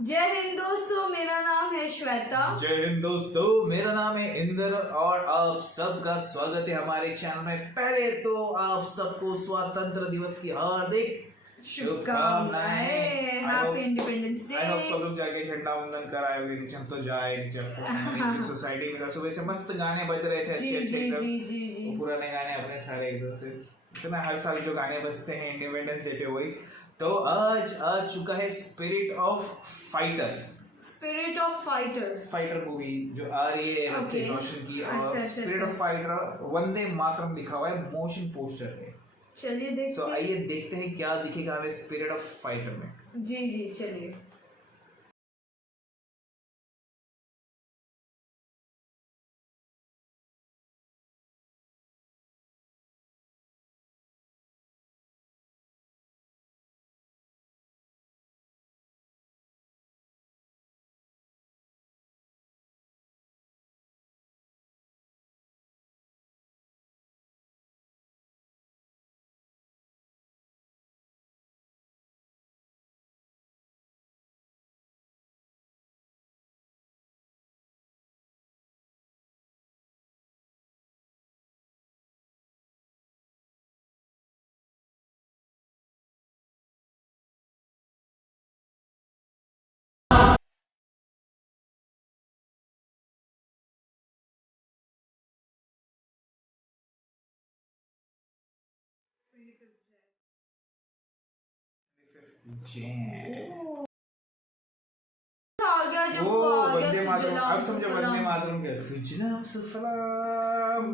जय हिंद दोस्तों, मेरा नाम है श्वेता। जय हिंद दोस्तों, मेरा नाम है इंद्र और आप सबका स्वागत है हमारे चैनल में। पहले तो आप सबको स्वतंत्र दिवस की हार्दिक शुभकामनाएं। Happy independence day. I hope सब लोग जाके झंडा वंदन कराए हुए नीचे हम तो जाए नीचे सोसाइटी में। सुबह से मस्त गाने बज रहे थे, अच्छे अच्छे एकदम पुराने गाने अपने सारे एकदम से। इतना हर साल जो गाने बजते हैं इंडिपेंडेंस डे पे वही। तो आज आ चुका है स्पिरिट ऑफ फाइटर मूवी जो आ रही है ऋतिक रोशन की। और spirit of fighter Vande Mataram लिखा हुआ है मोशन पोस्टर पे। चलिए देखते हैं। आइए देखते हैं क्या दिखेगा हमें स्पिरिट ऑफ फाइटर में। जी चलिए। वंदे मातरम। अब समझो वंदे मातरम क्या सुजलाम सुफलाम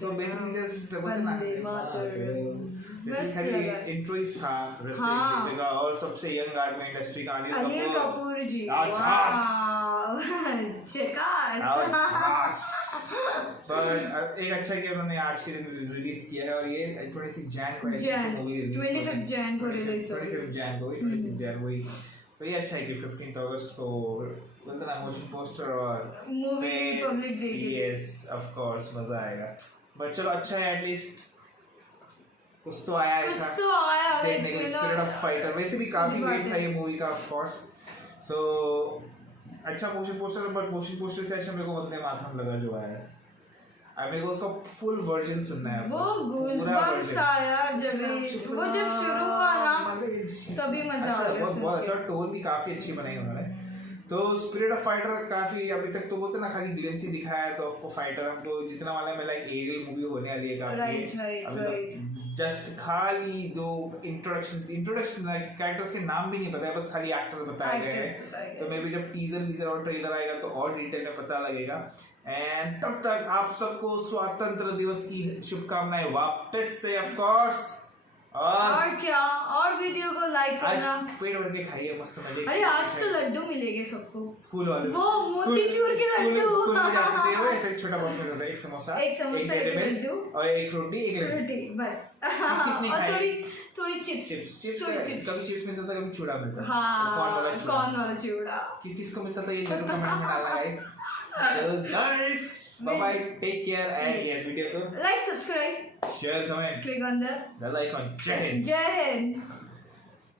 तो बेसिकली जस्ट वंदे मातरम। खाली इंट्रो ही था दीपिका और सबसे यंग आदमी इंडस्ट्री का अनिल कपूर जी। पर एक अच्छा कि उन्होंने आज के दिन रिलीज किया है और ये 26 जैन को मूवी 25 जैन को रिलीज 25 जैन को 26 जैन वही। तो ये अच्छा है कि 15 अगस्त को बोलते ना मोशन पोस्टर और मूवी पब्लिक देखेगी। यस ऑफ कोर्स मजा आएगा। बट चलो अच्छा है एटलीस्ट कुछ तो आया है देखने के लिए स्पिरिट ऑफ फाइटर। वैसे भी काफी वेट था ये मूवी का ऑफ कोर्स। सो अच्छा motion poster, but motion poster से अच्छा मेरे को वंदे मातरम लगा जो आया है। अब मेरे को उसका फुल वर्जन सुनना है। वो गूज़बम्प्स आया जब वो जब शुरू हुआ ना तभी मजा आ गया। बहुत अच्छा टोन भी काफी अच्छी बनाई उन्होंने। तो स्पिरिट ऑफ फाइटर काफी अभी तक तो बोलते ना खाली ग्लिम्स ही दिखाया है। तो आपको फाइटर हमको जितना वाला में लाइक एरियल मूवी होने वाली है काफी जस्ट खाली दो इंट्रोडक्शन लाइक कैरेक्टर्स के नाम भी नहीं पता है, बस खाली एक्टर्स बताए गए हैं। तो मे बी जब टीजर और ट्रेलर आएगा तो और डिटेल में पता लगेगा। एंड तब तक आप सबको स्वतंत्र दिवस की शुभकामनाएं वापस से ऑफ कोर्स। और क्या, और वीडियो को लाइक करना, पेट भर के खाइए मस्त मजे। अरे आज तो लड्डू मिलेंगे सबको स्कूल वाले, वो मोतीचूर के लड्डू। स्कूल में जाते थे वो ऐसे छोटा बॉक्स में होता है, एक समोसा एक लड्डू और एक फ्रूटी एक रोटी बस। और थोड़ी चिप्स कभी चिप्स मिलता था, कभी चूड़ा मिलता था। हाँ, कौन वाला चूड़ा किस को मिलता था ये जरूर कमेंट में डालना guys. So guys, bye bye, take care and ये वीडियो को like, subscribe, share, comment, click on the bell icon। जय हिंद। जय हिंद।